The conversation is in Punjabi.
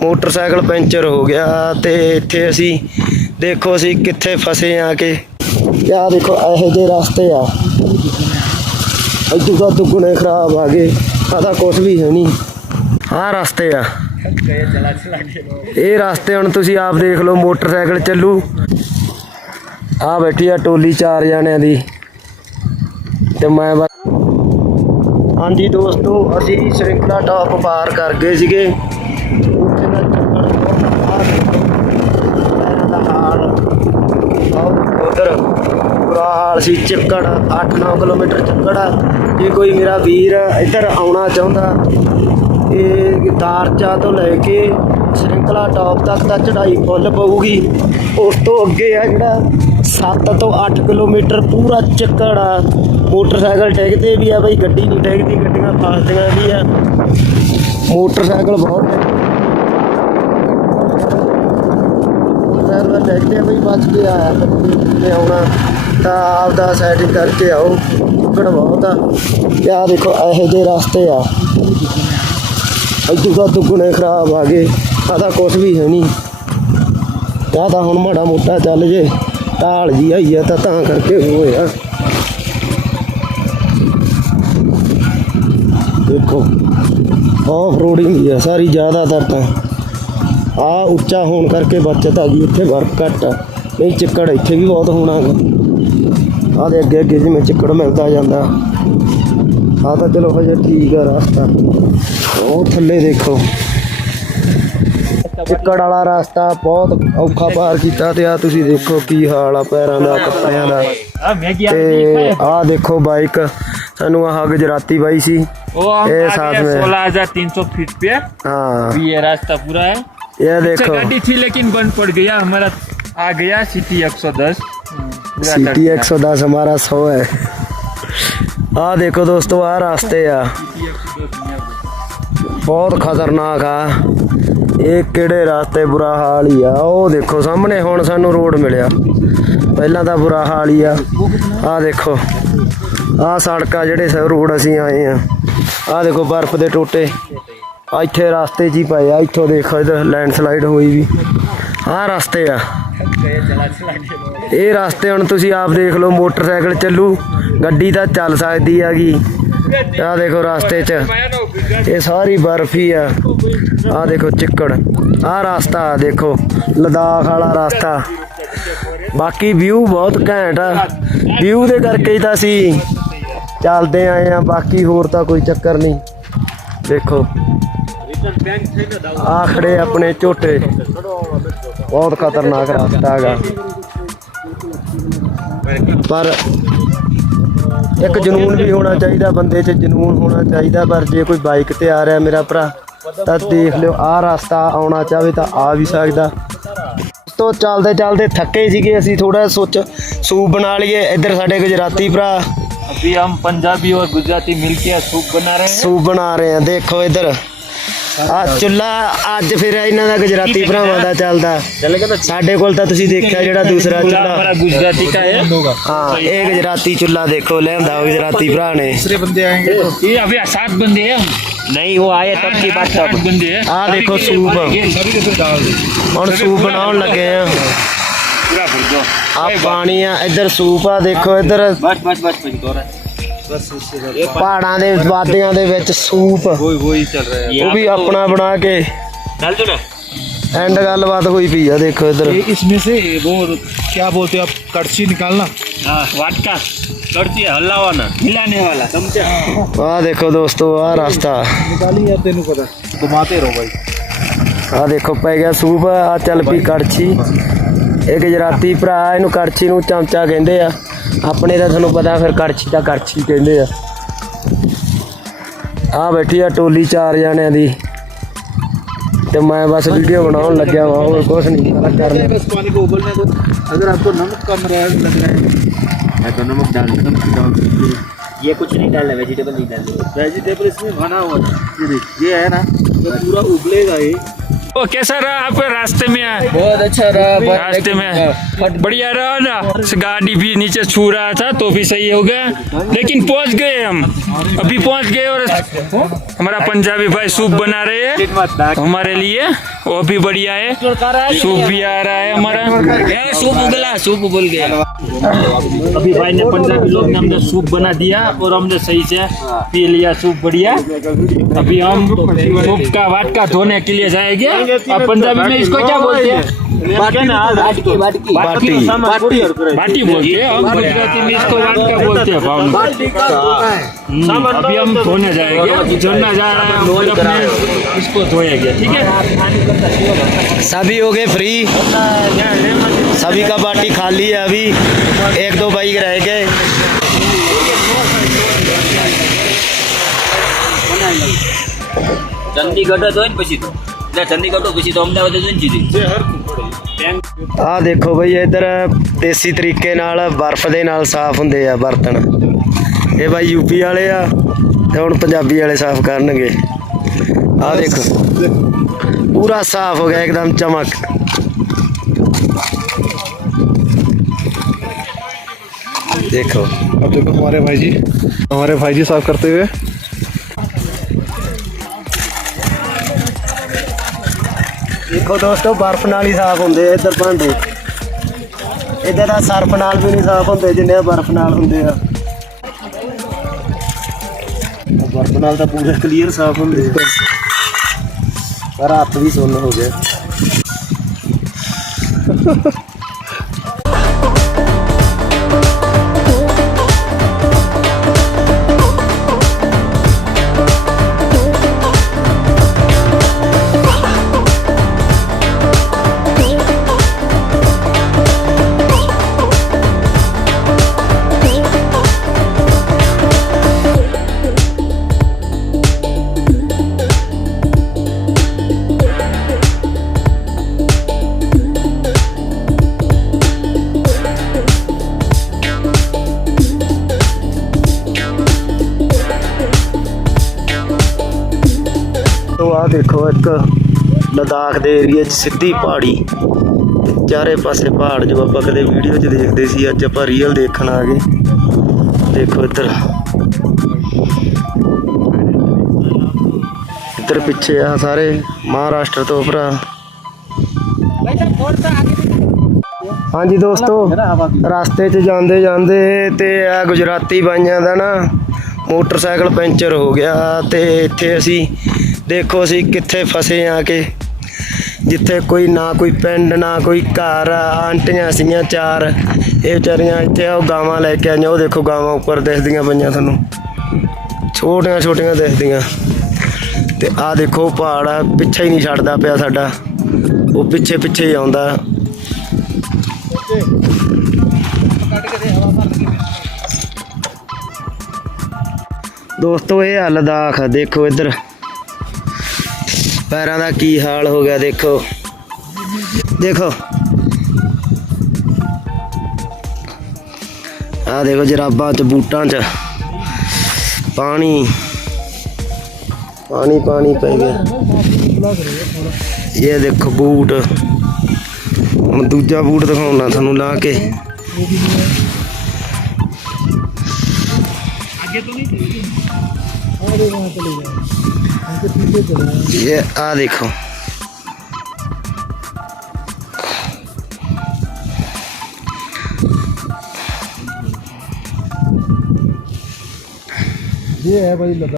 ਮੋਟਰਸਾਈਕਲ ਪੈਂਚਰ ਹੋ ਗਿਆ ਤੇ ਇੱਥੇ ਅਸੀਂ ਦੇਖੋ ਅਸੀਂ ਕਿੱਥੇ ਫਸੇ ਆ ਕਿ। ਯਾ ਦੇਖੋ, ਇਹੋ ਜਿਹੇ ਰਸਤੇ ਆ। ਇਦੋਂ ਦੁੱਗਣੇ ਖਰਾਬ ਆ ਗਏ ਆਦਾ ਕੁਝ ਵੀ ਹੈ ਨਹੀਂ। ਆਹ ਰਸਤੇ ਆ। ਇਹ ਰਸਤੇ ਹੁਣ ਤੁਸੀਂ ਆਪ ਦੇਖ ਲਓ, ਮੋਟਰਸਾਈਕਲ ਚੱਲੂ। ਆ ਬੈਠੀ ਆ ਟੋਲੀ ਚਾਰ ਜਣਿਆਂ ਦੀ। ਤੇ ਮੈਂ ਹਾਂਜੀ ਦੋਸਤੋ, ਅਸੀਂ ਸ਼੍ਰਿੰਖਲਾ ਟਾਪ ਪਾਰ ਕਰ ਗਏ ਸੀਗੇ ਉੱਥੇ ਦਾ ਚੱਕਰ ਬਹੁਤ ਆ ਦੇਖੋ ਪੈਰਾਂ ਦਾ ਹਾਲ ਆਹ ਉਧਰ ਅਸੀਂ ਚਿੱਕੜ ਸੀ ਚੱਕੜ 8-9 ਕਿਲੋਮੀਟਰ ਚਿੱਕੜ ਆ। ਜੇ ਕੋਈ ਮੇਰਾ ਵੀਰ ਇੱਧਰ ਆਉਣਾ ਚਾਹੁੰਦਾ, ਇਹ ਦਾਰਚਾ ਤੋਂ ਲੈ ਕੇ ਸ਼੍ਰਿੰਕਲਾ ਟਾਪ ਤੱਕ ਦਾ ਚੜਾਈ ਫੁੱਲ ਪਊਗੀ। ਉਸ ਤੋਂ ਅੱਗੇ ਆ ਜਿਹੜਾ 7 ਤੋਂ 8 ਕਿਲੋਮੀਟਰ ਪੂਰਾ ਚੱਕੜ ਆ। ਮੋਟਰਸਾਈਕਲ ਡਿੱਗਦੇ ਵੀ ਆ ਬਈ, ਗੱਡੀ ਨਹੀਂ ਡਿੱਗਦੀ, ਗੱਡੀਆਂ ਫਸਦੀਆਂ ਵੀ ਆ। ਮੋਟਰਸਾਈਕਲ ਬਹੁਤ ਮੋਟਰਸਾਈਕਲ ਡਿੱਗਦੇ ਆ ਬਈ, ਬਚ ਕੇ ਆਇਆ ਨੇ ਆਉਣਾ। ਤਾਂ ਆਪਦਾ ਸੈਟਿੰਗ ਕਰਕੇ ਆਓ ਚੱਕੜ ਬਹੁਤ ਆ ਤੇ। ਆਹ ਦੇਖੋ, ਇਹੋ ਜਿਹੇ ਰਸਤੇ ਆ। ਇਦੋਂ ਦੁੱਗਣੇ ਖਰਾਬ ਆ ਗਏ ਆਦਾ ਕੁਝ ਵੀ ਹੈ ਨਹੀਂ। ਆਹ ਤਾਂ ਹੁਣ ਮਾੜਾ ਮੋਟਾ ਚੱਲ ਜੇ, ਢਾਲ ਜੀ ਆਈ ਆ ਤਾਂ ਤਾਂ ਕਰਕੇ ਹੋਇਆ ਦੇਖੋ ਆਫ ਰੋਡਿੰਗ ਹੀ ਆ, ਸਾਰੀ ਜ਼ਿਆਦਾਤਰ ਤਾਂ। ਆ ਉੱਚਾ ਹੋਣ ਕਰਕੇ ਬੱਚਤ ਆ ਗਈ ਇੱਥੇ ਵਰਕ ਘੱਟ ਆ। ਨਹੀਂ ਚਿੱਕੜ ਇੱਥੇ ਵੀ ਬਹੁਤ ਹੋਣਾ ਆ ਦੇ ਅੱਗੇ ਅੱਗੇ ਜਿਵੇਂ ਚਿੱਕੜ ਮਿਲਦਾ ਜਾਂਦਾ ਆ ਤਾਂ ਚਲੋ ਹਜੇ ਠੀਕ ਆ ਰਸਤਾ ਉਹ ਥੱਲੇ ਦੇਖੋ ਚਿੱਕੜ ਵਾਲਾ ਰਸਤਾ ਬਹੁਤ ਔਖਾ ਪਾਰ ਕੀਤਾ ਤੇ ਆ ਤੁਸੀਂ ਦੇਖੋ ਕੀ ਹਾਲ ਆ ਪੈਰਾਂ ਦਾ ਕੱਪੜਿਆਂ ਦਾ ਤੇ ਆ ਦੇਖੋ ਬਾਈਕ ਸਾਨੂੰ ਆਹ ਗੁਜਰਾਤੀ ਬਾਈ ਸੀ वो हम ये आ साथ गए में। सोलह हजार तीन सौ फीट पे ਹਾਂ अभी ये रास्ता पूरा है ਇਹ अच्छा ਦੇਖੋ गाड़ी थी लेकिन बंद पड़ गया हमारा आ गया सिटी एक सौ दस सिटी 110 हमारा 100 है ਆ ਦੇਖੋ ਦੋਸਤੋ ਆ ਰਸਤੇ ਆ ਬਹੁਤ ਖਤਰਨਾਕ ਆ ਇਹ ਕਿਹੜੇ ਰਸਤੇ ਬੁਰਾ ਹਾਲ ਹੀ ਆ ਉਹ ਦੇਖੋ ਸਾਹਮਣੇ ਹੁਣ ਸਾਨੂੰ ਰੋਡ ਮਿਲਿਆ ਪਹਿਲਾਂ ਤਾਂ ਬੁਰਾ ਹਾਲ ਹੀ ਆ ਆ ਦੇਖੋ ਆ ਸੜਕਾਂ ਜਿਹੜੇ ਸ ਰੋਡ ਅਸੀਂ ਆਏ ਆ ਆ ਦੇਖੋ ਬਰਫ਼ ਦੇ ਟੋਟੇ ਆ ਇੱਥੇ ਰਸਤੇ 'ਚ ਹੀ ਪਏ ਆ ਇੱਥੋਂ ਦੇਖੋ ਇਧਰ ਲੈਂਡਸਲਾਈਡ ਹੋਈ ਵੀ ਆ ਰਸਤੇ ਆ ਇਹ ਰਸਤੇ ਹੁਣ ਤੁਸੀਂ ਆਪ ਦੇਖ ਲਓ, ਮੋਟਰਸਾਈਕਲ ਚੱਲੂ, ਗੱਡੀ ਤਾਂ ਚੱਲ ਸਕਦੀ ਹੈਗੀ। ਆ ਦੇਖੋ ਰਸਤੇ 'ਚ, ਇਹ ਸਾਰੀ ਬਰਫ ਹੀ ਆ। ਆ ਦੇਖੋ ਚਿੱਕੜ ਆ ਰਸਤਾ ਦੇਖੋ, ਲਦਾਖ ਵਾਲਾ ਰਸਤਾ। ਬਾਕੀ ਵਿਊ ਬਹੁਤ ਘੈਂਟ ਆ। ਵਿਊ ਦੇ ਕਰਕੇ ਹੀ ਤਾਂ ਅਸੀਂ ਚੱਲਦੇ ਆਏ ਆ ਬਾਕੀ ਹੋਰ ਤਾਂ ਕੋਈ ਚੱਕਰ ਨਹੀਂ। ਦੇਖੋ ਆ ਖੜੇ ਆਪਣੇ ਝੋਟੇ। ਬਹੁਤ ਖਤਰਨਾਕ ਰਸਤਾ ਹੈਗਾ ਪਰ ਇੱਕ ਜਨੂਨ ਵੀ ਹੋਣਾ ਚਾਹੀਦਾ ਬੰਦੇ 'ਚ ਜਨੂਨ ਹੋਣਾ ਚਾਹੀਦਾ ਪਰ ਜੇ ਕੋਈ ਬਾਈਕ ਤੇ ਆ ਰਿਹਾ ਮੇਰਾ ਭਰਾ ਤਾਂ ਦੇਖ ਲਿਓ ਆਹ ਰਸਤਾ ਆਉਣਾ ਚਾਹਵੇ ਤਾਂ ਆ ਵੀ ਸਕਦਾ ਉਸ ਤੋਂ ਚੱਲਦੇ ਚੱਲਦੇ ਥੱਕੇ ਸੀਗੇ ਅਸੀਂ ਥੋੜਾ ਸੋਚ ਸੂਪ ਬਣਾ ਲਈਏ ਇੱਧਰ ਸਾਡੇ ਗੁਜਰਾਤੀ ਭਰਾ अभी हम पंजाबी और गुजराती मिलके सूप बना रहे हैं ਸੂਪ ਬਣਾ ਰਹੇ ਆ ਦੇਖੋ ਇੱਧਰ ਆ ਚੁੱਲਾ ਅੱਜ ਫਿਰ ਇਹਨਾਂ ਦਾ ਗੁਜਰਾਤੀ ਭਰਾਵਾਂ ਦਾ ਚੱਲਦਾ। ਸਾਡੇ ਕੋਲ ਤਾਂ ਤੁਸੀਂ ਦੇਖਿਆ ਜਿਹੜਾ ਦੂਸਰਾ ਚੁੱਲਾ। ਗੁਜਰਾਤੀ ਦਾ ਹੈ। ਹਾਂ ਇਹ ਗੁਜਰਾਤੀ ਚੁੱਲਾ ਦੇਖੋ ਲਿਆਂਦਾ ਗੁਜਰਾਤੀ ਭਰਾ ਨੇ। ਦੂਸਰੇ ਬੰਦੇ ਆਏਗੇ ਇਹ ਅਭੀ 7 ਬੰਦੇ ਹੈ ਨਹੀਂ ਉਹ ਆਏ ਤਬ ਕੀ ਬਾਤ ਤਬ ਆ। ਦੇਖੋ ਸੂਪ। ਹੁਣ ਸੂਪ ਬਣਾਉਣ ਲੱਗੇ ਆ। ਆ ਪਾਣੀ ਆ ਇੱਧਰ ਸੂਪ ਆ ਦੇਖੋ ਇੱਧਰ। ਬਸ ਬਸ ਬਸ ਬਸ ਪਹਾੜਾਂ ਦੇ ਵਾਦੀਆਂ ਦੇ ਵਿੱਚ ਸੂਪ वही वही चल रहा है ਉਹ ਵੀ ਆਪਣਾ ਬਣਾ ਕੇ डाल दो ना ਐਂਡ ਗੱਲਬਾਤ ਹੋਈ ਪਈ ਆ ਦੇਖੋ ਇੱਧਰ ये इसमें से वो क्या बोलते हो आप कड़छी निकालना हाँ वाटका करती है हल्ला वाला हिलाने वाला समझा ਆ ਦੇਖੋ ਦੋਸਤੋ ਆ ਰਸਤਾ निकाली यार तेन पता घुमाते रहो भाई ਆ ਦੇਖੋ ਪੈ ਗਿਆ ਸੂਪ ਆ ਚੱਲ ਪਈ ਕੜਛੀ ਇਹ ਗੁਜਰਾਤੀ ਭਰਾ ਇਹਨੂੰ ਕੜਛੀ ਨੂੰ ਚਮਚਾ ਕਹਿੰਦੇ ਆ ਆਪਣੇ ਤਾਂ ਤੁਹਾਨੂੰ ਪਤਾ ਫਿਰ ਕੜਛੀ ਤਾਂ ਕੜਛੀ ਕਹਿੰਦੇ ਆ ਆ ਬੈਠੀ ਆ ਟੋਲੀ ਚਾਰ ਜਣਿਆਂ ਦੀ ਤੇ ਮੈਂ ਬਸ ਵੀਡੀਓ ਬਣਾਉਣ ਲੱਗਿਆ ਵਾਂ ਹੋਰ ਕੁਝ ਨਹੀਂ ਪਤਾ ਕਰਨਾ बस पानी को उबलने दो अगर आपको नमक कम रहा लग रहा है मैं तो नमक डाल नमक डाल ये कुछ नहीं डालना वेजिटेबल नहीं डालना वेजिटेबल इसमें बना हुआ है ये देख ये है ना तो पूरा उबलेगा ये वो कैसा रहा आपके रास्ते में आए बहुत अच्छा रहा बहुत रास्ते में बढ़िया रहा ना गाड़ी भी नीचे छू रहा था तो भी सही हो गया लेकिन पहुंच गए हम अभी पहुंच गए और हमारा पंजाबी भाई सूप बना रहे हैं हमारे लिए वो भी बढ़िया है। सूप भी आ रहा है हमारा। सूप उगला सूप उगल गया। अभी भाई ने पंजाबी लोग ने हमने सूप बना दिया और हमने सही से पी लिया सूप बढ़िया। अभी हम सूप का वाटका धोने के लिए जाएँगे। अब पंजाबी में इसको क्या बोलते हैं? बाटकी बाटकी बाटी बाटी। बोलते हैं। हम गुजराती में इसको वाटका बोलते हैं। भाव हम्म, अभी हम धोने जाएंगे धोना जा रहा है हम फिर अपने इसको धोएंगे ठीक है सभी हो गए फ्री सभी का पार्टी खाली है अभी एक दो बाइक रह गए ચંદીગઢ જ હોય ને પછી તો એટલે ચંદીગઢ તો પછી તો અમદાવાદ જ હોય ને સીધી ਆਹ ਦੇਖੋ ਬਈ ਇੱਧਰ ਦੇਸੀ ਤਰੀਕੇ ਨਾਲ ਬਰਫ਼ ਦੇ ਨਾਲ ਸਾਫ਼ ਹੁੰਦੇ ਆ ਬਰਤਨ ਇਹ ਬਾਈ ਯੂਪੀ ਵਾਲੇ ਆ ਤੇ ਹੁਣ ਪੰਜਾਬੀ ਵਾਲੇ ਸਾਫ਼ ਕਰਨਗੇ ਆਹ ਦੇਖੋ ਪੂਰਾ ਸਾਫ਼ ਹੋ ਗਿਆ ਇੱਕਦਮ ਚਮਕ देखो अब देखो हमारे भाई जी हमारे भाई जी साफ करते हुए ਦੇਖੋ ਦੋਸਤੋ ਬਰਫ਼ ਨਾਲ ਹੀ ਸਾਫ਼ ਹੁੰਦੇ ਆ ਇੱਧਰ ਭਾਂਡੇ ਇੱਧਰ ਦਾ ਸਰਫ ਨਾਲ ਵੀ ਨਹੀਂ ਸਾਫ਼ ਹੁੰਦੇ ਜਿੰਨੇ ਆਹ ਬਰਫ਼ ਨਾਲ ਹੁੰਦੇ ਆ ਆਹ ਨਾਲ ਤਾਂ ਪੂਰੇ ਕਲੀਅਰ ਸਾਫ਼ ਹੁੰਦੇ ਪਰ ਹੱਥ ਵੀ ਸੁੰਨ ਹੋ ਗਿਆ ਆ ਇੱਕ ਲਦਾਖ ਦੇ ਏਰੀਆ 'ਚ ਸਿੱਧੀ ਪਹਾੜੀ। ਤੇ ਚਾਰੇ ਪਾਸੇ ਪਹਾੜ ਜੋ ਆਪਾਂ ਕਦੇ ਵੀਡੀਓ 'ਚ ਦੇਖਦੇ ਸੀ, ਅੱਜ ਆਪਾਂ ਰੀਅਲ ਦੇਖਣ ਆ ਗਏ। ਦੇਖੋ ਇੱਧਰ। ਇੱਧਰ ਪਿੱਛੇ ਆ ਸਾਰੇ ਮਹਾਰਾਸ਼ਟਰ ਤੋਂ ਭਰਾ। ਹਾਂਜੀ ਦੋਸਤੋ, ਰਸਤੇ 'ਚ ਜਾਂਦੇ ਜਾਂਦੇ ਤੇ ਆ ਗੁਜਰਾਤੀ ਬਾਈਆਂ ਦਾ ਨਾ ਮੋਟਰਸਾਈਕਲ ਪੈਂਚਰ ਹੋ ਗਿਆ ਤੇ ਇੱਥੇ ਅਸੀਂ ਦੇਖੋ ਅਸੀਂ ਕਿੱਥੇ ਫਸੇ ਆ ਕੇ। ਜਿੱਥੇ ਕੋਈ ਨਾ ਕੋਈ ਪਿੰਡ, ਨਾ ਕੋਈ ਘਰ, ਆਂਟੀਆਂ ਸੀਗੀਆਂ ਚਾਰ। ਇਹ ਵਿਚਾਰੀਆਂ ਇੱਥੇ ਉਹ ਗਾਵਾਂ ਲੈ ਕੇ ਆਈਆਂ। ਉਹ ਦੇਖੋ ਗਾਵਾਂ ਉੱਪਰ ਦਿਖਦੀਆਂ ਪਈਆਂ ਤੁਹਾਨੂੰ। ਛੋਟੀਆਂ ਛੋਟੀਆਂ ਦਿਖਦੀਆਂ। ਤੇ ਆਹ ਦੇਖੋ ਪਹਾੜ ਆ ਪਿੱਛੇ ਹੀ ਨਹੀਂ ਛੱਡਦਾ ਪਿਆ ਸਾਡਾ। ਉਹ ਪਿੱਛੇ ਪਿੱਛੇ ਹੀ ਆਉਂਦਾ। ਦੋਸਤੋ, ਇਹ ਆ। ਲਦਾਖ ਦੇਖੋ ਇੱਧਰ। ਪੈਰਾਂ ਦਾ ਕੀ ਹਾਲ ਹੋ ਗਿਆ ਦੇਖੋ। ਦੇਖੋ। ਆ ਦੇਖੋ ਜਰਾਬਾਂ ਚ, ਬੂਟਾਂ ਚ। ਪਾਣੀ। ਪਾਣੀ ਪਾਣੀ ਪੈ ਗਿਆ। ਇਹ ਦੇਖੋ ਬੂਟ। ਹੁਣ ਦੂਜਾ ਬੂਟ ਦਿਖਾਉਣਾ ਤੁਹਾਨੂੰ ਲਾ ਕੇ। पीछे तो नहीं अरे वहाँ चले जाए पीछे चले ये आ देखो ये है भाई लद्दाख